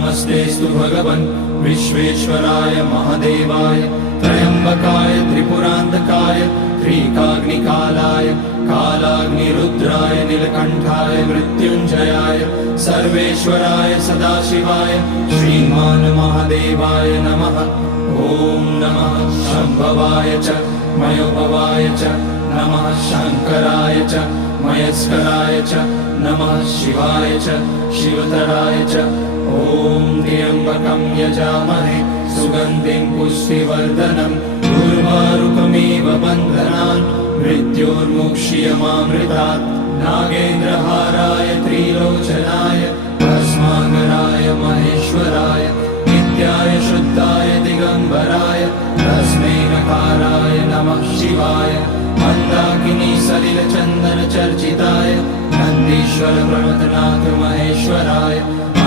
नमस्तेस्तु भगवन् विश्वेश्वराय महादेवाय त्र्यम्बकाय त्रिपुरान्तकाय त्रिकाग्निकालाय कालाग्निरुद्राय नीलकण्ठाय मृत्युञ्जयाय सर्वेश्वराय सदाशिवाय श्रीमान् महादेवाय नमः। ॐ नमः शम्भवाय च मयोभवाय च नमः शङ्कराय च मयस्कराय च नमः शिवाय च शिवतराय च। ॐ त्र्यम्बकं यजामहे सुगन्धिं पुष्टिवर्धनम् उर्वारुकमिव बन्धनान् मृत्योर्मुक्ष्यमामृतात्। नागेन्द्रहाराय त्रिलोचनाय भस्माकराय महेश्वराय नित्याय शुद्धाय दिगम्बराय तस्मै नकाराय नमः शिवाय। मन्दाकिनी सलिलचन्दन चर्चिताय नन्दीश्वर प्रमथनाथ महेश्वराय